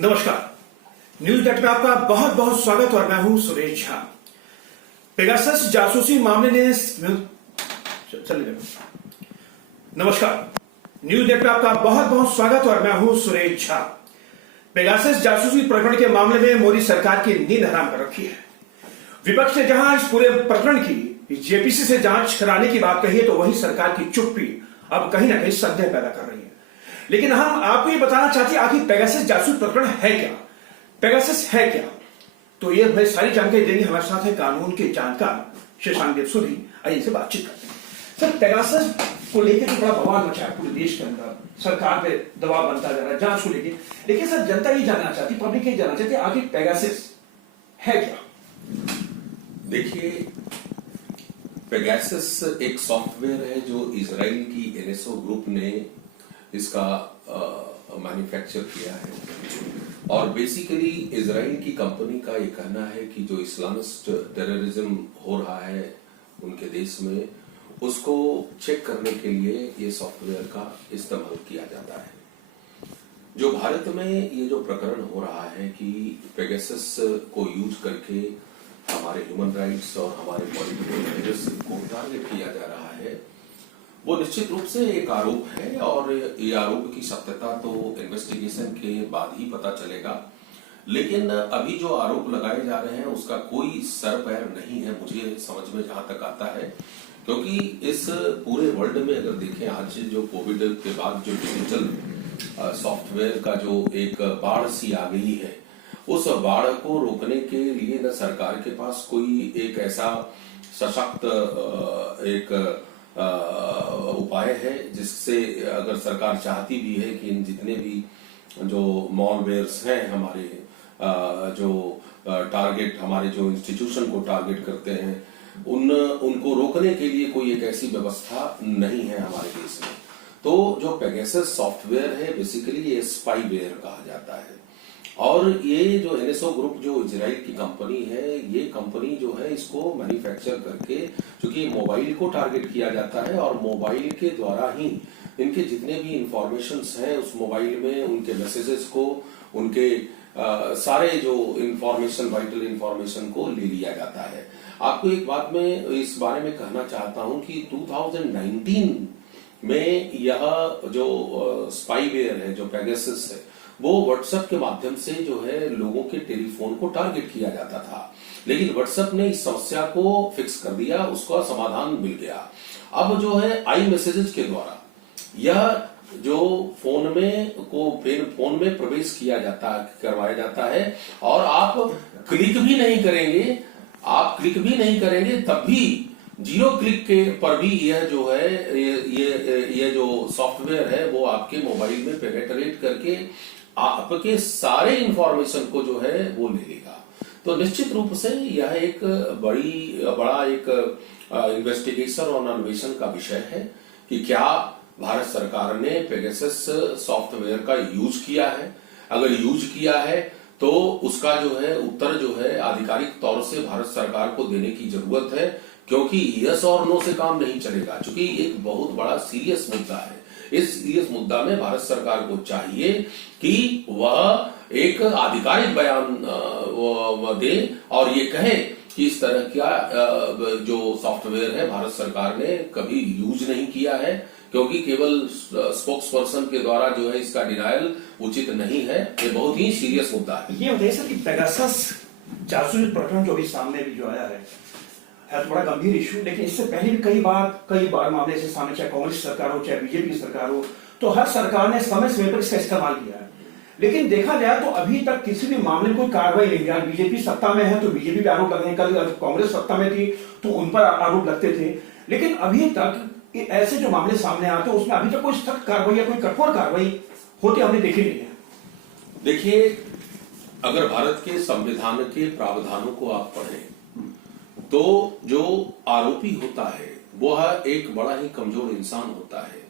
नमस्कार, news date में आपका बहुत बहुत स्वागत और मैं हूं सुरेश झा। पेगासस जासूसी मामले ने नमस्कार, न्यूज डेट में आपका बहुत बहुत स्वागत और मैं हूं सुरेश झा। पेगासस जासूसी प्रकरण के मामले में मोदी सरकार की नींद हराम कर रखी है। विपक्ष ने जहां इस पूरे प्रकरण की जेपीसी से जांच कराने की बात कही है, तो वही सरकार की चुप्पी अब कहीं ना कहीं संदेह पैदा कर रही है। लेकिन हम आपको ये बताना चाहते हैं आखिर पेगासस जासूसी प्रकरण है क्या, पेगासस है क्या। तो ये भाई सारी जानकारी देंगे हमारे साथ है कानून के जानकार शशांक देव सूरी। आइए इनसे बातचीत करते हैं। सर, पेगासस को लेकर तो बड़ा बवाल मचा है पूरे देश के अंदर, सरकार पे दबाव बनता जा रहा है जांच को लेकर। लेकिन सर, जनता ये जानना चाहती, पब्लिक ये जानना चाहती है आखिर पेगासस है क्या। देखिए, पेगासस एक सॉफ्टवेयर है जो इजराइल की एनएसओ ग्रुप ने इसका मैन्युफैक्चर किया है। और बेसिकली इजराइल की कंपनी का ये कहना है कि जो इस्लामिस्ट टेररिज्म हो रहा है उनके देश में, उसको चेक करने के लिए ये सॉफ्टवेयर का इस्तेमाल किया जाता है। जो भारत में ये जो प्रकरण हो रहा है कि पेगासस को यूज करके हमारे ह्यूमन राइट्स और हमारे पॉलिटिकल लीडरशिप को टारगेट किया जा रहा है, वो निश्चित रूप से एक आरोप है। और ये आरोप की सत्यता तो इन्वेस्टिगेशन के बाद ही पता चलेगा। लेकिन अभी जो आरोप लगाए जा रहे हैं उसका कोई सर पैर नहीं है, मुझे समझ में जहां तक आता है। क्योंकि इस पूरे वर्ल्ड में अगर देखें, आज जो कोविड के बाद जो डिजिटल सॉफ्टवेयर का जो एक बाढ़ सी आ गई है, उस बाढ़ को रोकने के लिए न सरकार के पास कोई एक ऐसा सशक्त एक उपाय है जिससे अगर सरकार चाहती भी है कि इन जितने भी जो मॉलवेयर्स हैं हमारे जो टारगेट, हमारे जो इंस्टीट्यूशन को टारगेट करते हैं, उनको रोकने के लिए कोई एक ऐसी व्यवस्था नहीं है हमारे देश में। तो जो पेगासस सॉफ्टवेयर है बेसिकली ये स्पाईवेयर कहा जाता है। और ये जो एनएसओ ग्रुप जो इजराइल की कंपनी है, ये कंपनी जो है इसको मैन्युफैक्चर करके, क्योंकि मोबाइल को टारगेट किया जाता है और मोबाइल के द्वारा ही इनके जितने भी इंफॉर्मेशंस हैं उस मोबाइल में, उनके मैसेजेस को, उनके सारे जो इंफॉर्मेशन, वाइटल इंफॉर्मेशन को ले लिया जाता है। आपको एक बात मैं इस बारे में कहना चाहता हूं कि 2019 में यह जो स्पाईवेयर है, जो पेगासस है, वो व्हाट्सएप के माध्यम से जो है लोगों के टेलीफोन को टारगेट किया जाता था। लेकिन व्हाट्सएप ने इस समस्या को फिक्स कर दिया, उसका समाधान मिल गया। अब जो है आई मैसेजेस के द्वारा यह जो फोन में प्रवेश किया जाता, करवाया जाता है, और आप क्लिक भी नहीं करेंगे, तब भी 0 क्लिक के पर भी यह जो है ये जो सॉफ्टवेयर है वो आपके मोबाइल में पेनेट्रेट करके आपके सारे इंफॉर्मेशन को जो है वो ले लेगा। तो निश्चित रूप से यह एक बड़ा एक इन्वेस्टिगेशन और अन्वेषण का विषय है कि क्या भारत सरकार ने पेगासस सॉफ्टवेयर का यूज किया है। अगर यूज किया है तो उसका जो है उत्तर जो है आधिकारिक तौर से भारत सरकार को देने की जरूरत है, क्योंकि यस और नो से काम नहीं चलेगा। चूंकि एक बहुत बड़ा सीरियस मुद्दा है, इस सीरियस मुद्दा में भारत सरकार को चाहिए कि वह एक आधिकारिक बयान दे और ये कहे कि इस तरह का जो सॉफ्टवेयर है भारत सरकार ने कभी यूज नहीं किया है, क्योंकि केवल स्पोक्स पर्सन के द्वारा जो है इसका डिनायल उचित नहीं है। ये बहुत ही सीरियस मुद्दा है। ये बताइए सर कि पेगासस जासूसी प्रकरण जो अभी सामने भी जो आया है तो बड़ा गंभीर इशू, लेकिन इससे पहले भी कई बार मामले ऐसे सामने, चाहे कांग्रेस सरकार हो चाहे बीजेपी सरकार हो, तो हर सरकार ने समय समय पर इसका इस्तेमाल किया है। लेकिन देखा जाए तो अभी तक किसी भी मामले कोई कार्रवाई नहीं हुई। बीजेपी सत्ता में है तो बीजेपी पे आरोप लगे, कल कांग्रेस सत्ता में थी तो उन पर आरोप लगते थे। लेकिन अभी तक ऐसे जो मामले सामने आते हैं उसमें अभी तक कोई सख्त कार्रवाई या कोई कठोर कार्रवाई होती हमने देखी नहीं है। देखिए, अगर भारत के संविधान के प्रावधानों को आप पढ़ें तो जो आरोपी होता है वह एक बड़ा ही कमजोर इंसान होता है,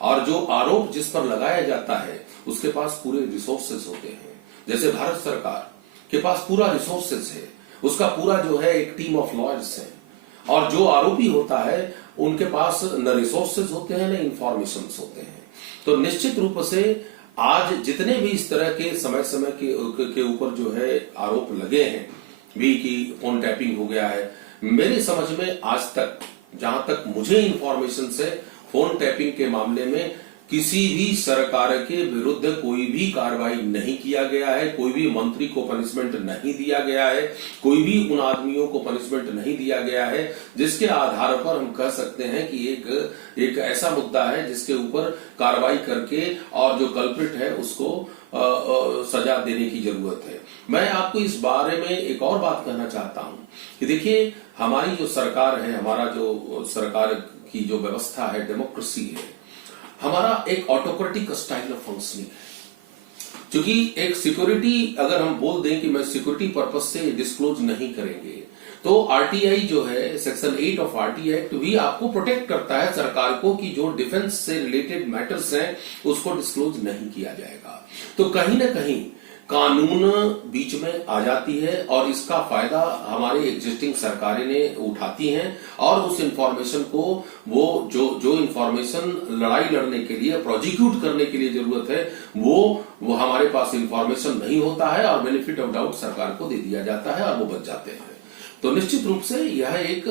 और जो आरोप जिस पर लगाया जाता है उसके पास पूरे रिसोर्सेज होते हैं। जैसे भारत सरकार के पास पूरा रिसोर्सेज है, उसका पूरा जो है एक टीम ऑफ लॉयर्स है, और जो आरोपी होता है उनके पास न रिसोर्सेज होते हैं न इंफॉर्मेशन होते हैं। तो निश्चित रूप से आज जितने भी इस तरह के समय समय के ऊपर जो है आरोप लगे हैं भी कि फोन टैपिंग हो गया है, मेरी समझ में आज तक जहां तक मुझे इंफॉर्मेशन से फोन टैपिंग के मामले में किसी भी सरकार के विरुद्ध कोई भी कार्रवाई नहीं किया गया है, कोई भी मंत्री को पनिशमेंट नहीं दिया गया है, कोई भी उन आदमियों को पनिशमेंट नहीं दिया गया है जिसके आधार पर हम कह सकते हैं कि एक ऐसा मुद्दा है जिसके ऊपर कार्रवाई करके और जो कल्प्रिट है उसको सजा देने की जरूरत है। मैं आपको इस बारे में एक और बात कहना चाहता हूं कि देखिए, हमारी जो सरकार है, हमारा जो सरकार की जो व्यवस्था है, डेमोक्रेसी है, हमारा एक ऑटोक्रेटिक स्टाइल ऑफ फंक्शनिंग है। क्योंकि एक सिक्योरिटी, अगर हम बोल दें कि मैं सिक्योरिटी पर्पज से डिस्क्लोज नहीं करेंगे, तो आरटीआई जो है, सेक्शन 8 ऑफ आरटीआई एक्ट भी आपको प्रोटेक्ट करता है सरकार को कि जो डिफेंस से रिलेटेड मैटर्स हैं उसको डिस्क्लोज नहीं किया जाएगा। तो कहीं ना कहीं कानून बीच में आ जाती है और इसका फायदा हमारे एग्जिस्टिंग सरकारें ने उठाती हैं और उस इंफॉर्मेशन को, वो जो इंफॉर्मेशन लड़ाई लड़ने के लिए, प्रोजिक्यूट करने के लिए जरूरत है, वो हमारे पास इंफॉर्मेशन नहीं होता है और बेनिफिट ऑफ डाउट सरकार को दे दिया जाता है और वो बच जाते हैं। तो निश्चित रूप से यह एक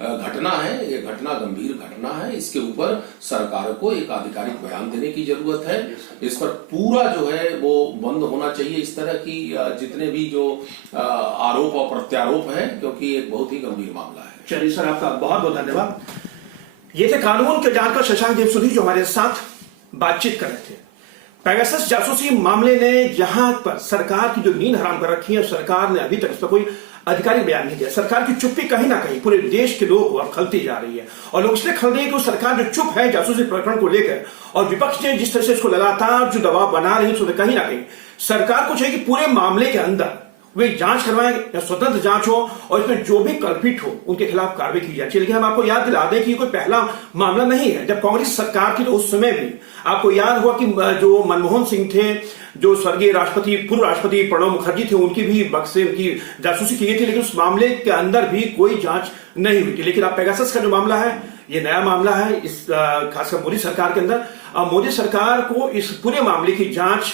घटना है, ये घटना गंभीर घटना है। इसके ऊपर सरकार को एक आधिकारिक बयान देने की जरूरत है। इस पर पूरा जो है वो बंद होना चाहिए, इस तरह की जितने भी जो आरोप और प्रत्यारोप है, क्योंकि एक बहुत ही गंभीर मामला है। चलिए सर, आपका बहुत बहुत धन्यवाद। ये थे कानून के जानकार शशांक देवसुधी जो हमारे साथ बातचीत कर रहे थे। पेगासस जासूसी मामले ने जहां पर सरकार की जो नींद हराम कर रखी है, सरकार ने अभी तक इस पर कोई आधिकारिक बयान नहीं दिया। सरकार की चुप्पी कहीं ना कहीं पूरे देश के लोगों को अब खलती जा रही है और लोग इसलिए खल रहे हैं कि सरकार जो चुप है जासूसी प्रकरण को लेकर, और विपक्ष ने जिस तरह से इसको लगातार जो दबाव बना रही है, उसमें कहीं ना कहीं सरकार को चाहिए कि पूरे मामले के अंदर वे जांच करवाएं या स्वतंत्र जांच हो और इसमें जो भी कल्पित हो उनके खिलाफ कार्रवाई की जाए। लेकिन हम आपको याद दिला दें कि कोई पहला मामला नहीं है। जब कांग्रेस सरकार थी तो उस समय भी आपको याद हुआ कि जो मनमोहन सिंह थे, जो स्वर्गीय राष्ट्रपति, पूर्व राष्ट्रपति प्रणब मुखर्जी थे, उनकी भी बक्से की जासूसी की गई थी, लेकिन उस मामले के अंदर भी कोई जांच नहीं हुई थी। लेकिन अब पेगासस का जो मामला है, ये नया मामला है, इस खासकर मोदी सरकार के अंदर। मोदी सरकार को इस पूरे मामले की जांच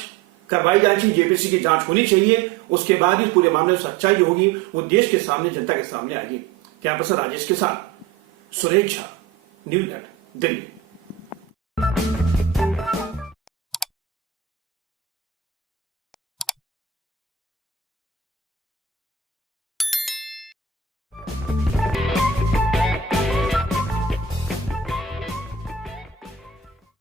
करवाई जानी चाहिए, जेपीसी की जांच होनी चाहिए। उसके बाद इस पूरे मामले में सच्चाई जो होगी वो देश के सामने, जनता के सामने आएगी। कैमरा पर्सन राजेश के साथ सुरेश झा, न्यूज़ नेट, दिल्ली।